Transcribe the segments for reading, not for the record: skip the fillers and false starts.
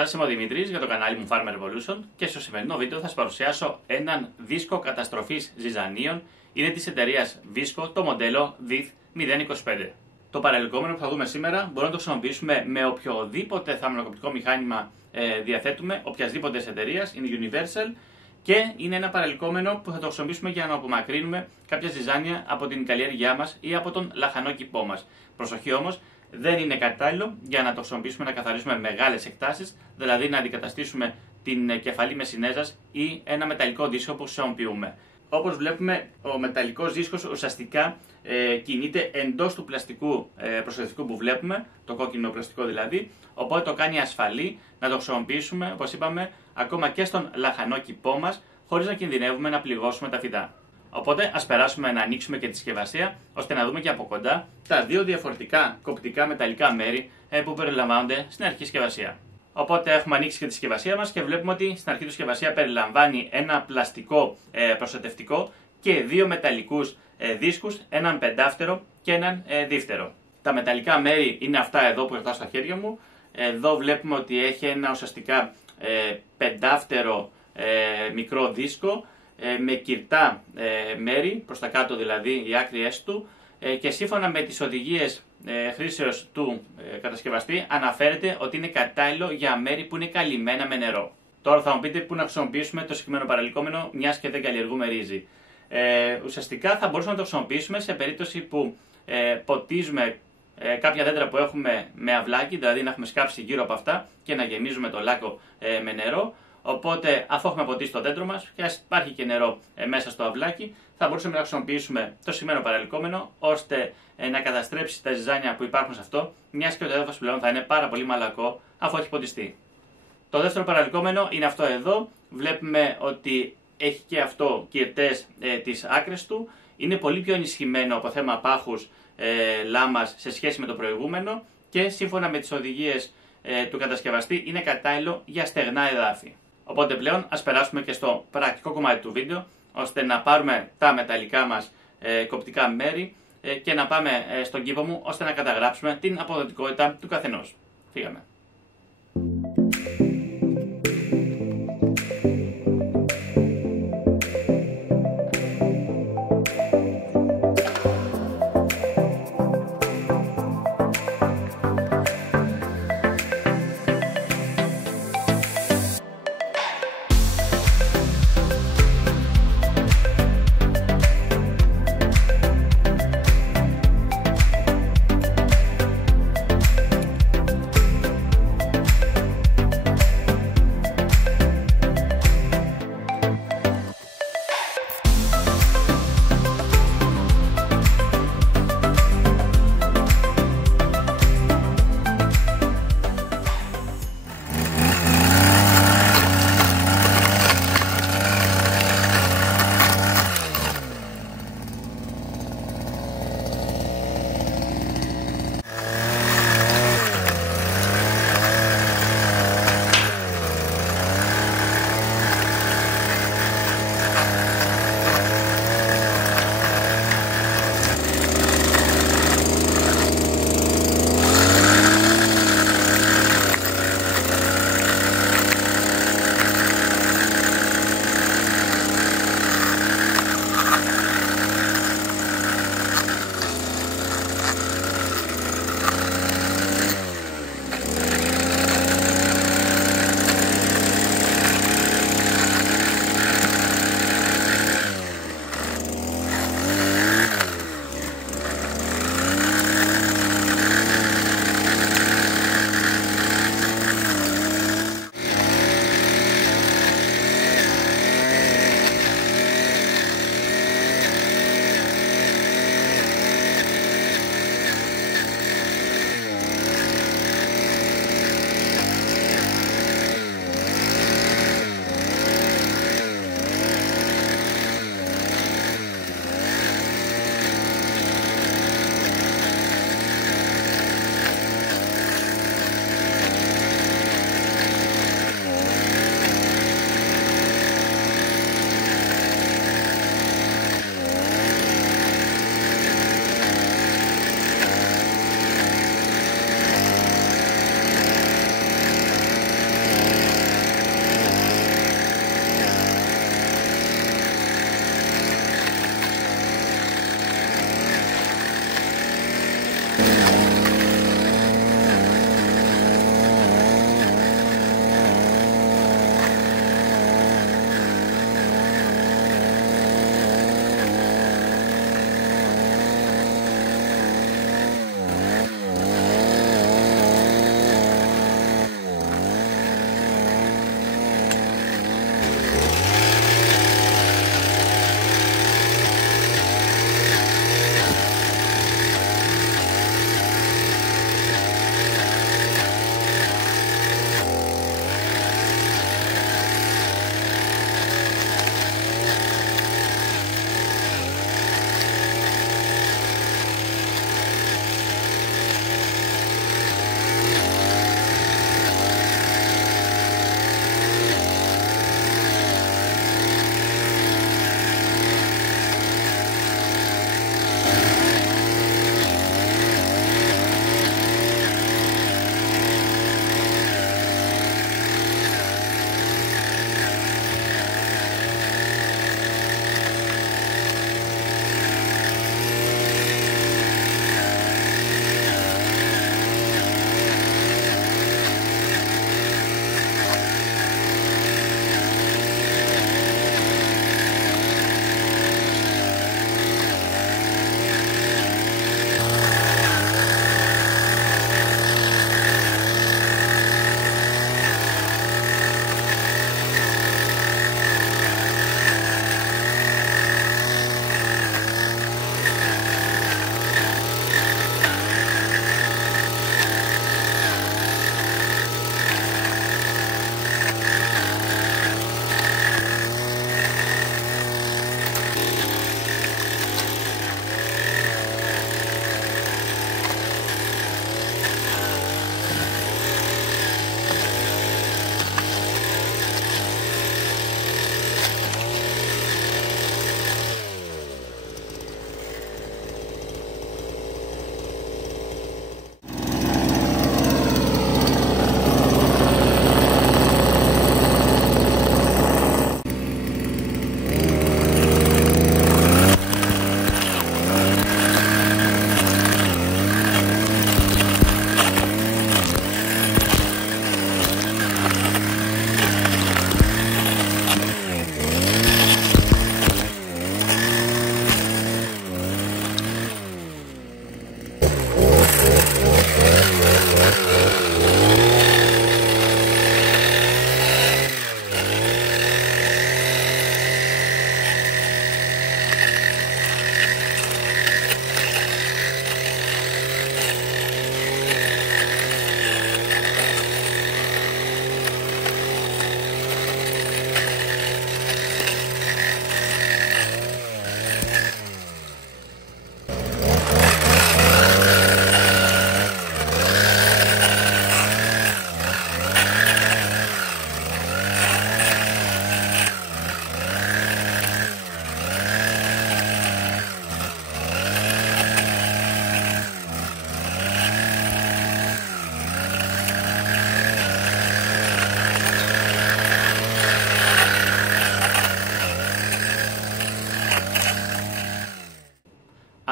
σας, είμαι ο Δημήτρης για το κανάλι μου Farm Revolution και στο σημερινό βίντεο θα σας παρουσιάσω έναν δίσκο καταστροφής ζυζανίων. Είναι της εταιρείας Visco, το μοντέλο DIF025. Το παρελκόμενο που θα δούμε σήμερα μπορούμε να το χρησιμοποιήσουμε με οποιοδήποτε θαμνοκοπτικό μηχάνημα διαθέτουμε, οποιασδήποτε εταιρείας, είναι universal και είναι ένα παρελκόμενο που θα το χρησιμοποιήσουμε για να απομακρύνουμε κάποια ζυζάνια από την καλλιέργειά μας ή από τον λαχανό κηπό μας. Προσοχή όμως, δεν είναι κατάλληλο για να το χρησιμοποιήσουμε να καθαρίσουμε μεγάλες εκτάσεις, δηλαδή να αντικαταστήσουμε την κεφαλή μεσινέζας ή ένα μεταλλικό δίσκο που χρησιμοποιούμε. Όπως βλέπουμε, ο μεταλλικός δίσκος ουσιαστικά κινείται εντός του πλαστικού προστατευτικού που βλέπουμε, το κόκκινο πλαστικό δηλαδή, οπότε το κάνει ασφαλή να το χρησιμοποιήσουμε, όπως είπαμε, ακόμα και στον λαχανό κηπό μας, χωρίς να κινδυνεύουμε να πληγώσουμε τα φυτά. Οπότε ας περάσουμε να ανοίξουμε και τη συσκευασία, ώστε να δούμε και από κοντά τα δύο διαφορετικά κοπτικά μεταλλικά μέρη που περιλαμβάνονται στην αρχική συσκευασία. Οπότε έχουμε ανοίξει και τη συσκευασία μας και βλέπουμε ότι στην αρχή του συσκευασία περιλαμβάνει ένα πλαστικό προστατευτικό και δύο μεταλλικούς δίσκους, έναν πεντάφτερο και έναν δίφτερο. Τα μεταλλικά μέρη είναι αυτά εδώ που κρατάω στα χέρια μου. Εδώ βλέπουμε ότι έχει ένα ουσιαστικά πεντάφτερο μικρό δίσκο με κυρτά μέρη, προς τα κάτω δηλαδή οι άκριες του, και σύμφωνα με τις οδηγίες χρήσεως του κατασκευαστή αναφέρεται ότι είναι κατάλληλο για μέρη που είναι καλυμμένα με νερό. Τώρα θα μου πείτε πού να χρησιμοποιήσουμε το συγκεκριμένο παρελκόμενο, μιας και δεν καλλιεργούμε ρύζι. Ουσιαστικά θα μπορούσαμε να το χρησιμοποιήσουμε σε περίπτωση που ποτίζουμε κάποια δέντρα που έχουμε με αυλάκι, δηλαδή να έχουμε σκάψει γύρω από αυτά και να γεμίζουμε το λάκκο με νερό. Οπότε, αφού έχουμε ποτίσει το δέντρο μας και υπάρχει και νερό μέσα στο αυλάκι, θα μπορούσαμε να χρησιμοποιήσουμε το σημαίνο παρελκόμενο ώστε να καταστρέψει τα ζυζάνια που υπάρχουν σε αυτό, μιας και το έδαφος πλέον θα είναι πάρα πολύ μαλακό αφού έχει ποτιστεί. Το δεύτερο παρελκόμενο είναι αυτό εδώ. Βλέπουμε ότι έχει και αυτό κυρτές τις άκρες του. Είναι πολύ πιο ενισχυμένο από θέμα πάχους λάμας σε σχέση με το προηγούμενο και σύμφωνα με τις οδηγίες του κατασκευαστή είναι κατάλληλο για στεγνά εδάφη. Οπότε πλέον ας περάσουμε και στο πρακτικό κομμάτι του βίντεο, ώστε να πάρουμε τα μεταλλικά μας κοπτικά μέρη και να πάμε στον κήπο μου, ώστε να καταγράψουμε την αποδοτικότητα του καθενός. Φύγαμε.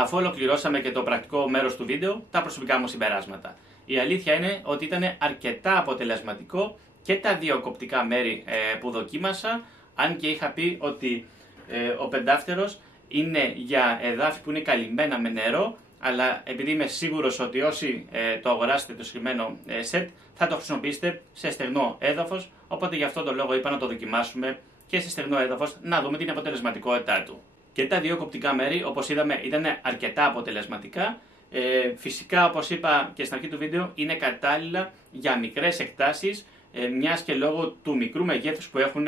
Αφού ολοκληρώσαμε και το πρακτικό μέρος του βίντεο, τα προσωπικά μου συμπεράσματα. Η αλήθεια είναι ότι ήταν αρκετά αποτελεσματικό και τα δύο κοπτικά μέρη που δοκίμασα, αν και είχα πει ότι ο πεντάφτερος είναι για εδάφη που είναι καλυμμένα με νερό, αλλά επειδή είμαι σίγουρος ότι όσοι το αγοράσετε το συγκεκριμένο σετ θα το χρησιμοποιήσετε σε στεγνό έδαφος, οπότε γι' αυτό το λόγο είπα να το δοκιμάσουμε και σε στεγνό έδαφος να δούμε την αποτελεσματικότητά του. Και τα δύο κοπτικά μέρη, όπως είδαμε, ήταν αρκετά αποτελεσματικά. Φυσικά, όπως είπα και στην αρχή του βίντεο, είναι κατάλληλα για μικρές εκτάσεις, μιας και λόγω του μικρού μεγέθους που έχουν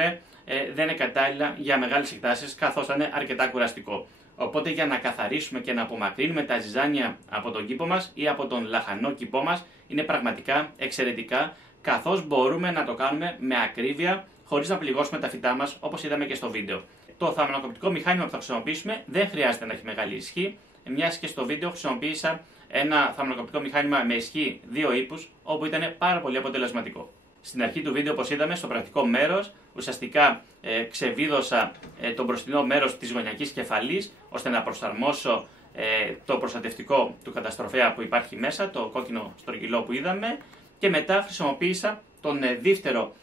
δεν είναι κατάλληλα για μεγάλες εκτάσεις, καθώς θα είναι αρκετά κουραστικό. Οπότε για να καθαρίσουμε και να απομακρύνουμε τα ζυζάνια από τον κήπο μας ή από τον λαχανό κήπό μας είναι πραγματικά εξαιρετικά, καθώς μπορούμε να το κάνουμε με ακρίβεια χωρίς να πληγώσουμε τα φυτά μας, όπως είδαμε και στο βίντεο. Το θαμνοκοπτικό μηχάνημα που θα χρησιμοποιήσουμε δεν χρειάζεται να έχει μεγάλη ισχύ, μιας και στο βίντεο χρησιμοποίησα ένα θαμνοκοπτικό μηχάνημα με ισχύ 2 ύπους, όπου ήταν πάρα πολύ αποτελεσματικό. Στην αρχή του βίντεο, όπως είδαμε, στο πρακτικό μέρος, ουσιαστικά ξεβίδωσα το μπροστινό μέρος της γωνιακής κεφαλής, ώστε να προσαρμόσω το προστατευτικό του καταστροφέα που υπάρχει μέσα, το κόκκινο στρογγυλό που είδαμε, και μετά χρησιμοποίησα τον δεύτερο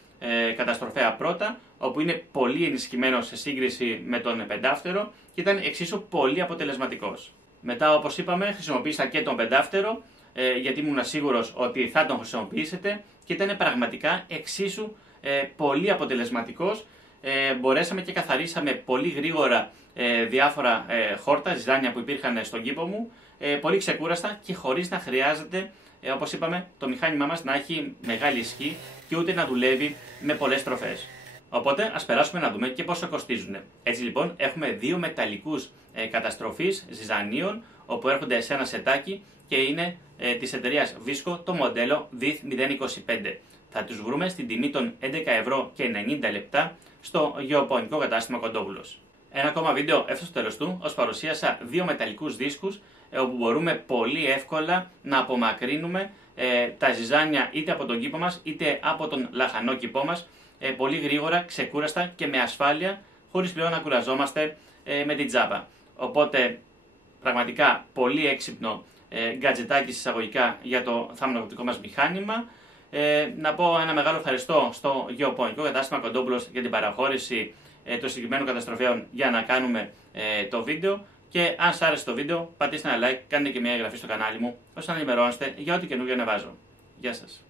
καταστροφέα πρώτα, όπου είναι πολύ ενισχυμένο σε σύγκριση με τον πεντάφτερο και ήταν εξίσου πολύ αποτελεσματικός. Μετά, όπως είπαμε, χρησιμοποίησα και τον πεντάφτερο, γιατί ήμουν σίγουρος ότι θα τον χρησιμοποιήσετε και ήταν πραγματικά εξίσου πολύ αποτελεσματικός. Μπορέσαμε και καθαρίσαμε πολύ γρήγορα διάφορα χόρτα, ζυζάνια που υπήρχαν στον κήπο μου, πολύ ξεκούραστα και χωρίς να χρειάζεται, όπως είπαμε, το μηχάνημά μας να έχει μεγάλη ισχύ και ούτε να δουλεύει με πολλές τροφές. Οπότε ας περάσουμε να δούμε και πόσο κοστίζουν. Έτσι λοιπόν έχουμε δύο μεταλλικούς καταστροφής ζυζανίων, όπου έρχονται σε ένα σετάκι και είναι της εταιρείας Visco το μοντέλο DITH025. Θα τους βρούμε στην τιμή των 11,90 € στο γεωπονικό κατάστημα Κοντόπουλος. Ένα ακόμα βίντεο έφτασε στο τέλος του, ως παρουσίασα δύο μεταλλικούς δίσκους, όπου μπορούμε πολύ εύκολα να απομακρύνουμε τα ζυζάνια είτε από τον κήπο μας είτε από τον λαχανό κήπό μας, πολύ γρήγορα, ξεκούραστα και με ασφάλεια, χωρίς πλέον να κουραζόμαστε με την τσάπα. Οπότε πραγματικά πολύ έξυπνο γκατζετάκι εισαγωγικά για το θαμνοκοπτικό μας μηχάνημα. Να πω ένα μεγάλο ευχαριστώ στο γεωπονικό κατάστημα Κοντόπουλος για την παραχώρηση των συγκεκριμένων καταστροφέων για να κάνουμε το βίντεο. Και αν σας άρεσε το βίντεο, πατήστε ένα like, κάντε και μια εγγραφή στο κανάλι μου, ώστε να ενημερώνεστε για ό,τι καινούργιο ανεβάζω. Γεια σας.